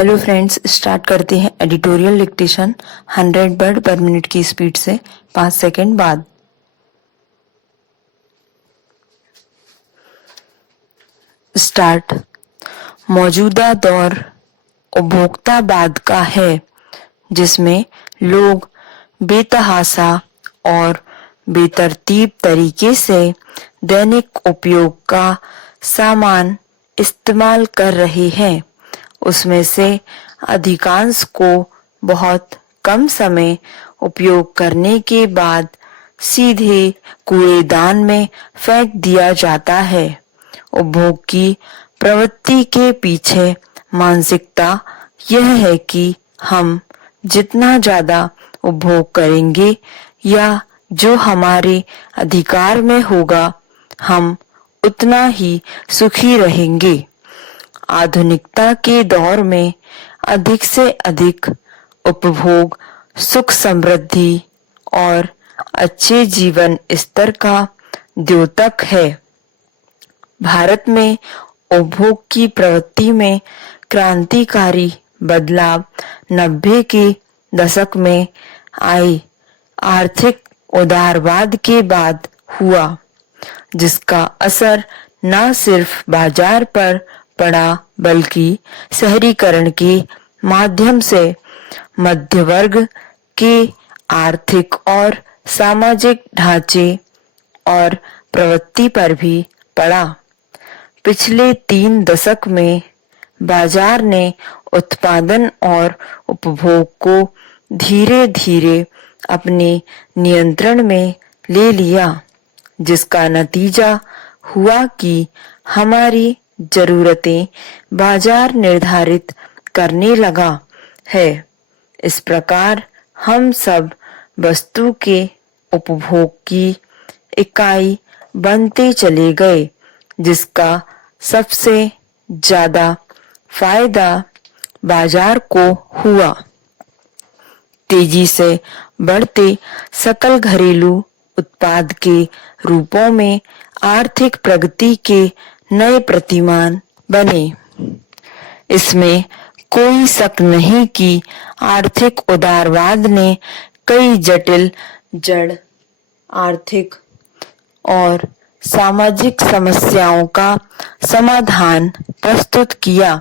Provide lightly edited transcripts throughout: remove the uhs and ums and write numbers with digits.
Hello friends, start करते हैं editorial dictation 100 word पर मिनट की स्पीड से 5 सेकंड बाद। स्टार्ट। मौजूदा दौर उपभोक्तावाद का है, जिसमें लोग बेतहाशा और बेतरतीब तरीके से दैनिक उपयोग का सामान इस्तेमाल कर रहे हैं। उसमें से अधिकांश को बहुत कम समय उपयोग करने के बाद सीधे कूड़ेदान में फेंक दिया जाता है। उपभोग की प्रवृत्ति के पीछे मानसिकता यह है कि हम जितना ज्यादा उपभोग करेंगे या जो हमारे अधिकार में होगा, हम उतना ही सुखी रहेंगे। आधुनिकता के दौर में अधिक से अधिक उपभोग सुख समृद्धि और अच्छे जीवन स्तर का द्योतक है। भारत में उपभोग की प्रवृत्ति में क्रांतिकारी बदलाव 90 के दशक में आए आर्थिक उदारवाद के बाद हुआ, जिसका असर न सिर्फ बाजार पर पड़ा बल्कि शहरीकरण के माध्यम से मध्य वर्ग के आर्थिक और सामाजिक ढांचे और प्रवृत्ति पर भी पड़ा। पिछले 3 दशक में बाजार ने उत्पादन और उपभोग को धीरे धीरे अपने नियंत्रण में ले लिया, जिसका नतीजा हुआ कि हमारी जरूरतें बाजार निर्धारित करने लगा है। इस प्रकार हम सब वस्तु के उपभोग की इकाई बनते चले गए, जिसका सबसे ज्यादा फायदा बाजार को हुआ। तेजी से बढ़ते सकल घरेलू उत्पाद के रूपों में आर्थिक प्रगति के नए प्रतिमान बने। इसमें कोई शक नहीं कि आर्थिक उदारवाद ने कई जटिल जड़ आर्थिक और सामाजिक समस्याओं का समाधान प्रस्तुत किया,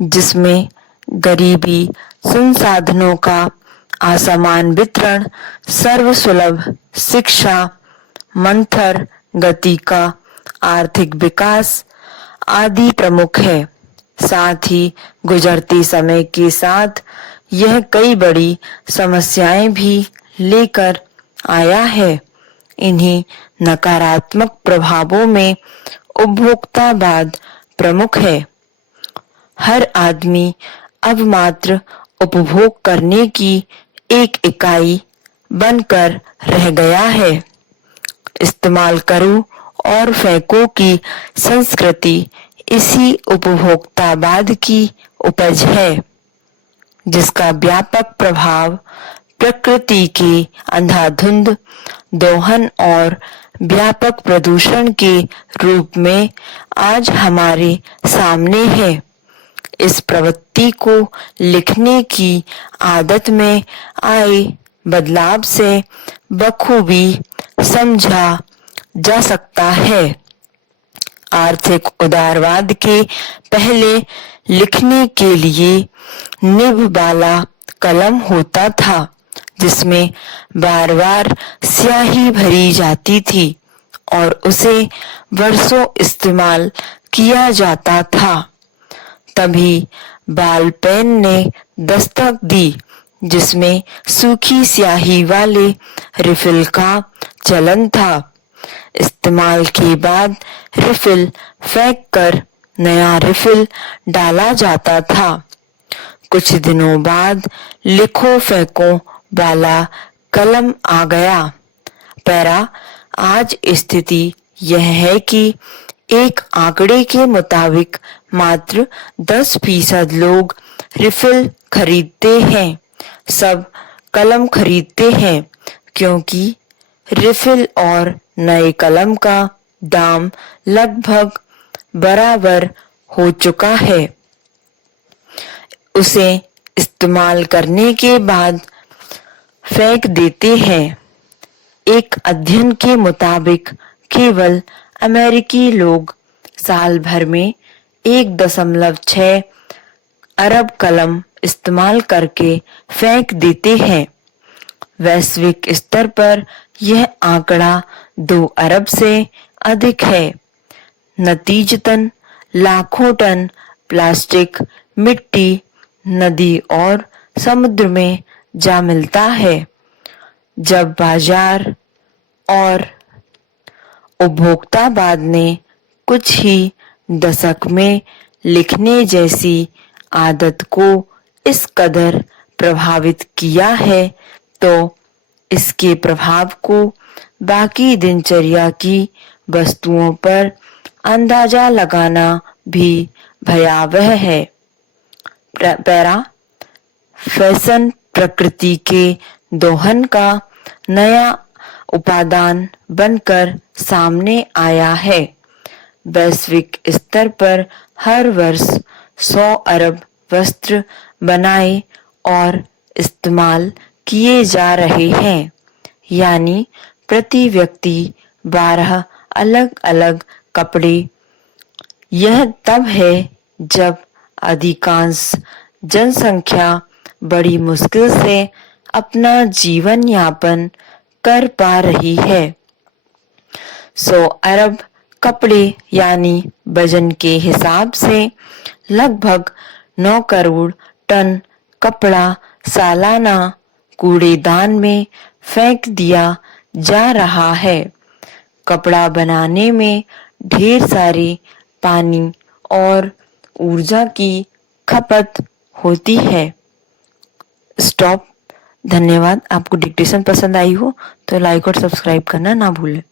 जिसमें गरीबी, संसाधनों का असमान वितरण, सर्वसुलभ शिक्षा, मंथर गति का आर्थिक विकास आदि प्रमुख है। साथ ही गुजरते समय के साथ यह कई बड़ी समस्याएं भी लेकर आया है। इन्हीं नकारात्मक प्रभावों में उपभोक्तावाद प्रमुख है। हर आदमी अब मात्र उपभोग करने की एक इकाई बनकर रह गया है। इस्तेमाल करो और फेंको की संस्कृति इसी उपभोक्तावाद की उपज है, जिसका व्यापक प्रभाव प्रकृति के अंधाधुंध दोहन और व्यापक प्रदूषण के रूप में आज हमारे सामने है। इस प्रवृत्ति को लिखने की आदत में आए बदलाव से बखूबी समझा जा सकता है। आर्थिक उदारवाद के पहले लिखने के लिए निब वाला कलम होता था, जिसमें बार बार स्याही भरी जाती थी और उसे वर्षों इस्तेमाल किया जाता था। तभी बॉल पेन ने दस्तक दी, जिसमें सूखी स्याही वाले रिफिल का चलन था। इस्तेमाल के बाद रिफिल फेंक कर नया रिफिल डाला जाता था। कुछ दिनों बाद लिखो फेंको वाला कलम आ गया। पैरा आज स्थिति यह है कि एक आंकड़े के मुताबिक मात्र 10% लोग रिफिल खरीदते हैं। सब कलम खरीदते हैं क्योंकि रिफिल और नए कलम का दाम लगभग बराबर हो चुका है। उसे इस्तेमाल करने के बाद फेंक देते हैं। एक अध्ययन के मुताबिक केवल अमेरिकी लोग साल भर में 1.6 अरब कलम इस्तेमाल करके फेंक देते हैं। वैश्विक स्तर पर यह आंकड़ा 2 अरब से अधिक है। नतीजतन लाखों टन प्लास्टिक मिट्टी, नदी और समुद्र में जा मिलता है। जब बाजार और उपभोक्तावाद ने कुछ ही दशक में लिखने जैसी आदत को इस कदर प्रभावित किया है, तो इसके प्रभाव को बाकी दिनचर्या की वस्तुओं पर अंदाजा लगाना भी भयावह है। पैरा फैशन प्रकृति के दोहन का नया उपादान बनकर सामने आया है। वैश्विक स्तर पर हर वर्ष 100 अरब वस्त्र बनाए और इस्तेमाल किए जा रहे हैं, यानी प्रति व्यक्ति 12 अलग अलग कपड़े। यह तब है जब अधिकांश जनसंख्या बड़ी मुश्किल से अपना जीवन यापन कर पा रही है। 100 अरब कपड़े यानी वजन के हिसाब से लगभग 9 करोड़ टन कपड़ा सालाना कूड़ेदान में फेंक दिया जा रहा है। कपड़ा बनाने में ढेर सारे पानी और ऊर्जा की खपत होती है। स्टॉप। धन्यवाद। आपको डिक्टेशन पसंद आई हो तो लाइक और सब्सक्राइब करना ना भूलें।